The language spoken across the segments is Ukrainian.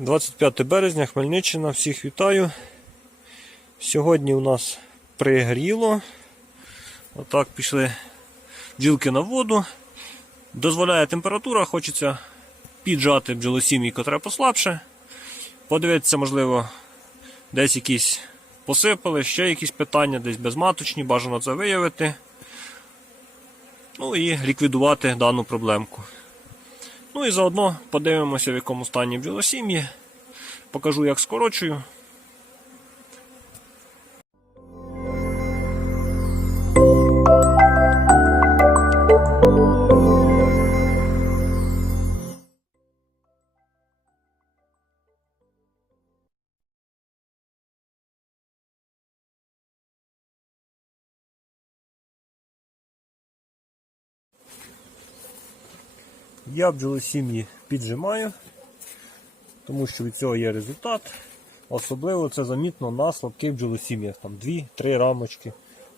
25 березня, Хмельниччина, всіх вітаю. Сьогодні у нас пригріло. Отак пішли бджілки на воду. Дозволяє температура, хочеться піджати бджолосім'ї, котра послабше. Подивитися, можливо, десь якісь посипали, ще якісь питання, десь безматочні, бажано це виявити. Ну і ліквідувати дану проблемку. Ну і заодно подивимося, в якому стані бджолосім'ї. Покажу, як скорочую. Я бджолосім'ї піджимаю, тому що від цього є результат. Особливо це замітно на слабких бджолосім'ях. Там 2-3 рамочки.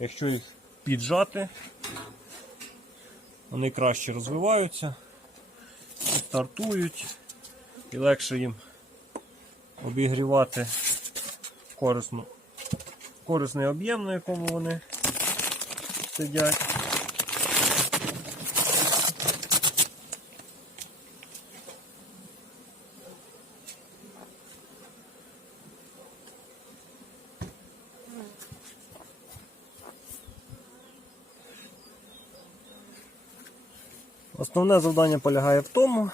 Якщо їх піджати, вони краще розвиваються, стартують і легше їм обігрівати корисну, корисний об'єм, на якому вони сидять. Основне завдання полягає в тому,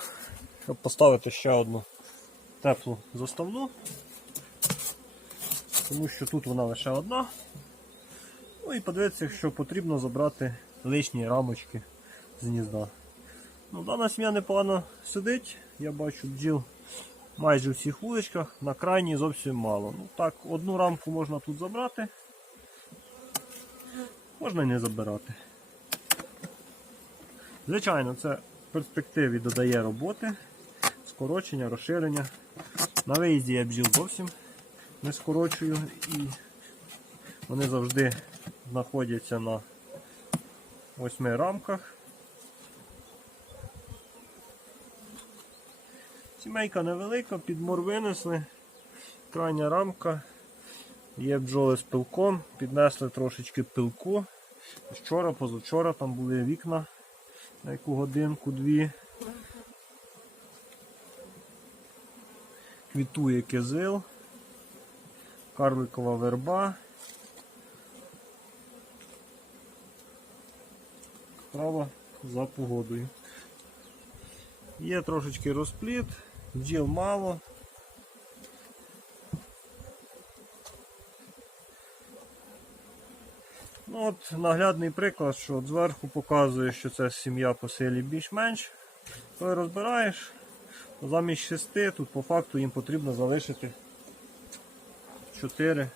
щоб поставити ще одну теплу заставну, тому що тут вона лише одна. Ну і подивитися, якщо потрібно забрати лишні рамочки з гнізда. Ну, Дана сім'я непогано сидить, я бачу бджіл майже у всіх вуличках, на крайній зовсім мало. Ну так, одну рамку можна тут забрати, можна і не забирати. Звичайно, це в перспективі додає роботи, скорочення, розширення. На виїзді я бджіл зовсім не скорочую і вони завжди знаходяться на восьми рамках. Сімейка невелика, підмор винесли. Крайня рамка. Є бджоли з пилком, піднесли трошечки пилку. Вчора, позавчора там були вікна на яку годинку-дві. Квітує кизил, карликова верба. Трава за погодою. Є трошечки розпліт, бджіл мало. Ну от Наглядний приклад, що от зверху показує, що це сім'я по силі більш-менш. Коли розбираєш, то замість 6 тут по факту їм потрібно залишити 4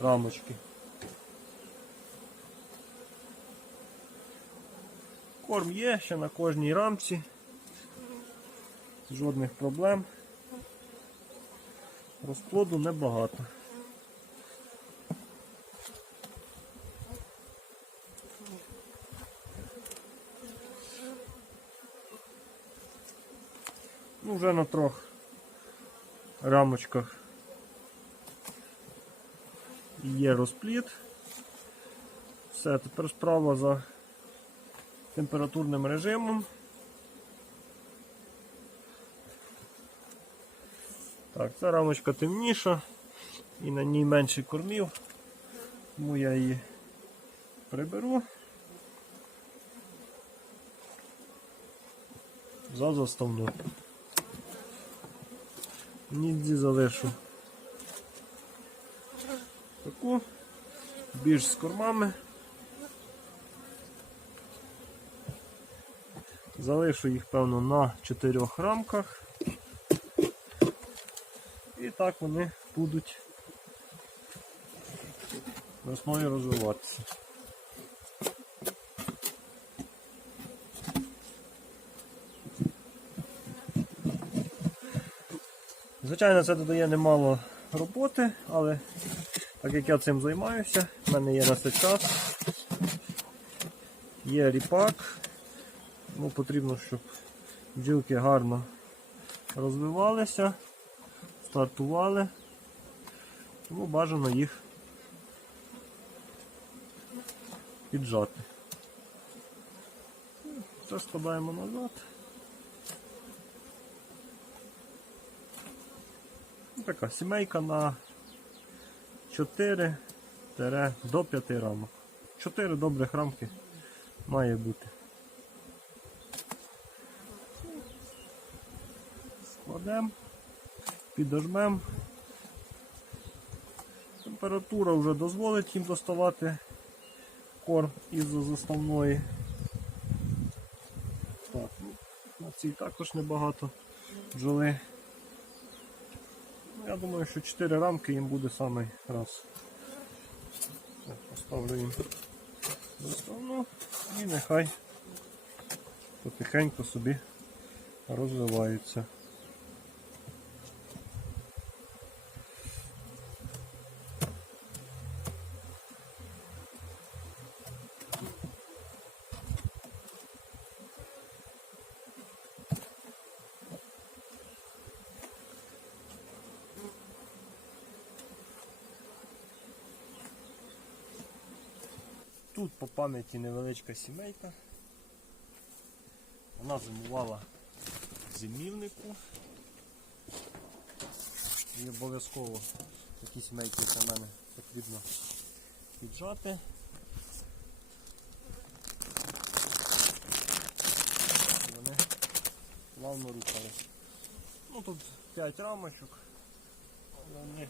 рамочки. Корм є ще на кожній рамці. Жодних проблем. Розплоду небагато. Вже на трьох рамочках є розпліт. Все, тепер справа за температурним режимом. Так, ця рамочка темніша і на ній менше кормів, тому я її приберу. За заставну. Нігді залишу таку, більш з кормами. Залишу їх, певно, на чотирьох рамках. І так вони будуть весною розвиватися. Звичайно, це додає немало роботи, але так як я цим займаюся, в мене є на це час, є ріпак, ну, потрібно, щоб бджілки гарно розвивалися, стартували, тому бажано їх піджати. Це складаємо назад. Така сімейка на 4 до 5 рамок. 4 добрих рамки має бути. Складемо, підожмемо. Температура вже дозволить їм доставати корм із заставної. Так, ну, на цій також небагато бджоли. Я думаю, що 4 рамки їм буде саме раз. Поставлю їм заставну і нехай потихеньку собі розвиваються. Тут по пам'яті невеличка сімейка. Вона зимувала в зимівнику. І обов'язково такі сімейки для мене потрібно піджати. Вони плавно рухали. Ну тут 5 рамочок. Вони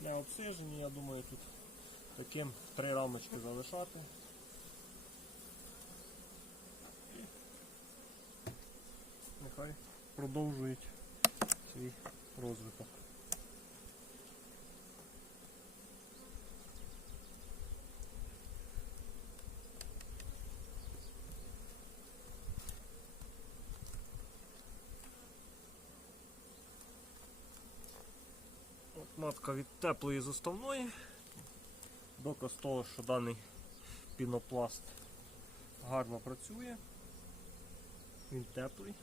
не обсижені, я думаю, тут таким три рамочки залишати. Нехай продовжують свій розвиток. От матка від теплої заставної. Доказ того, що даний пінопласт гарно працює, він теплий.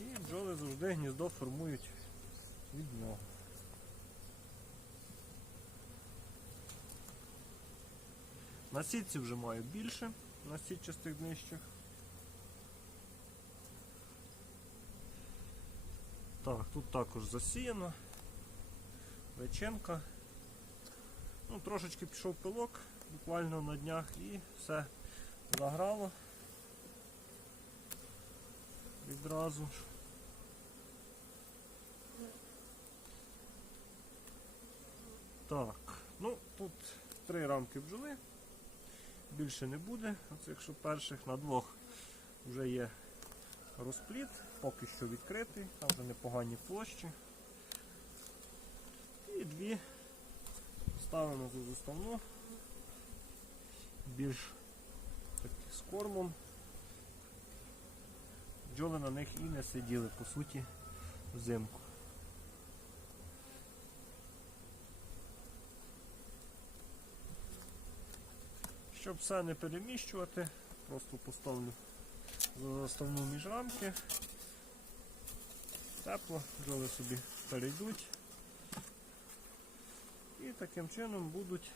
І бджоли завжди гніздо формують від нього. На сітці вже маю більше, на сітчастих днищах. Так, тут також засіяно, веченка. Ну, Трошечки пішов пилок буквально на днях і все заграло відразу. Так, ну тут три рамки бджоли, більше не буде, оце якщо перших на двох вже є розпліт, поки що відкритий, там вже непогані площі. І дві ставимо за заставну, більш з кормом. Бджоли на них і не сиділи, по суті, взимку. Щоб все не переміщувати, просто поставлю за заставну між рамки. Тепло, бджоли собі перейдуть. І таким чином будуть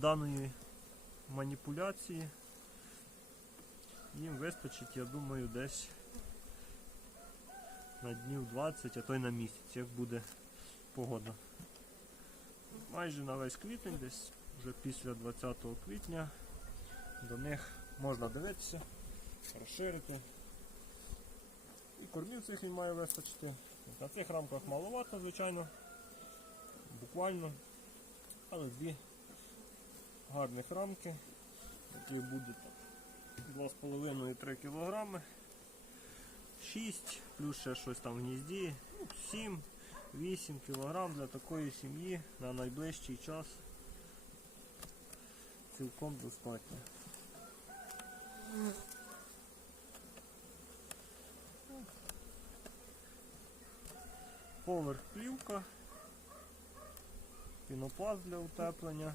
даної маніпуляції їм вистачить, я думаю, десь на днів 20, а то й на місяць, як буде погода. Майже на весь квітень, десь вже після 20 квітня до них можна дивитися, розширити. І кормів цих він має вистачити. На цих рамках маловато, звичайно, буквально, але дві гарних рамки, які будуть 2,5-3 кг, 6, плюс ще щось там в гнізді, 7-8 кг для такої сім'ї на найближчий час цілком достатньо. Поверх плівка, пінопласт для утеплення.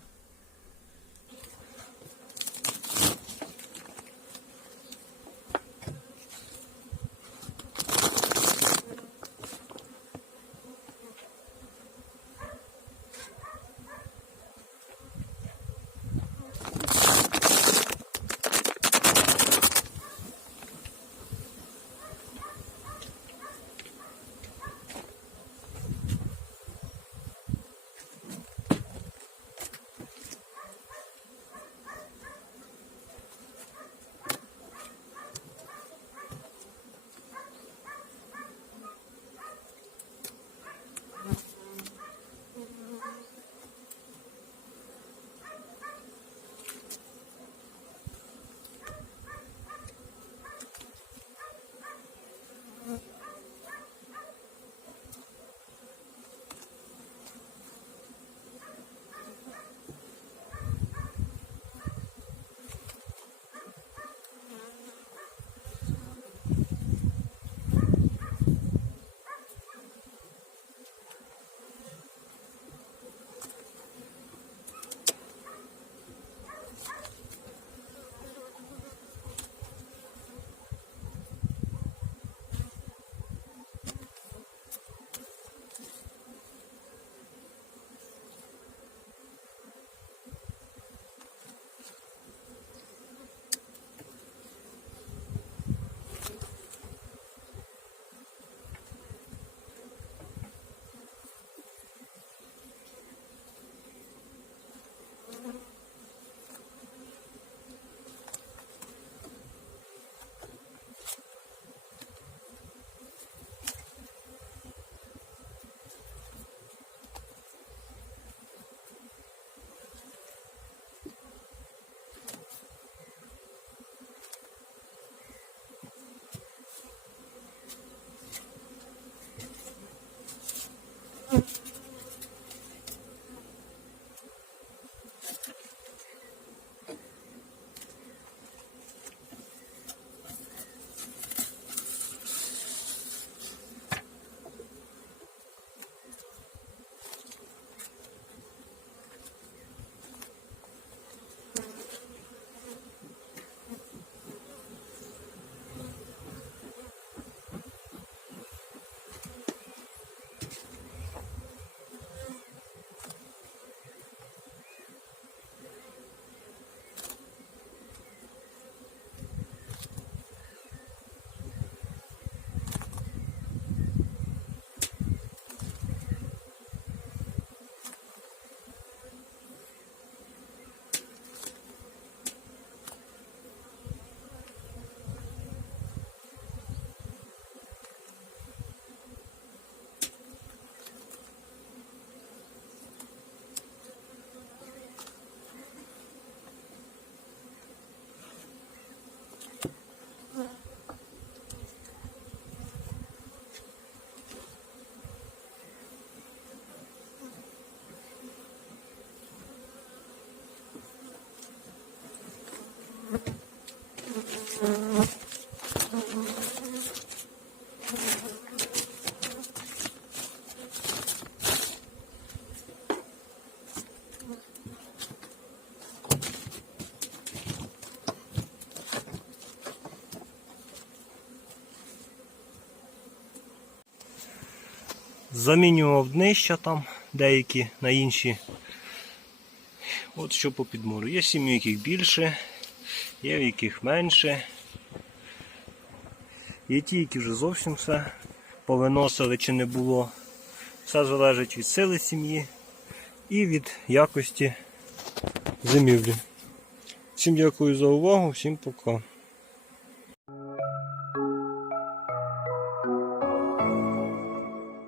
Замінював днища там, деякі на інші. От що по підмору. Є сім'ї, яких більше, є в яких менше. Є ті, які вже зовсім все повиносили чи не було. Все залежить від сили сім'ї і від якості зимівлі. Всім дякую за увагу, всім пока.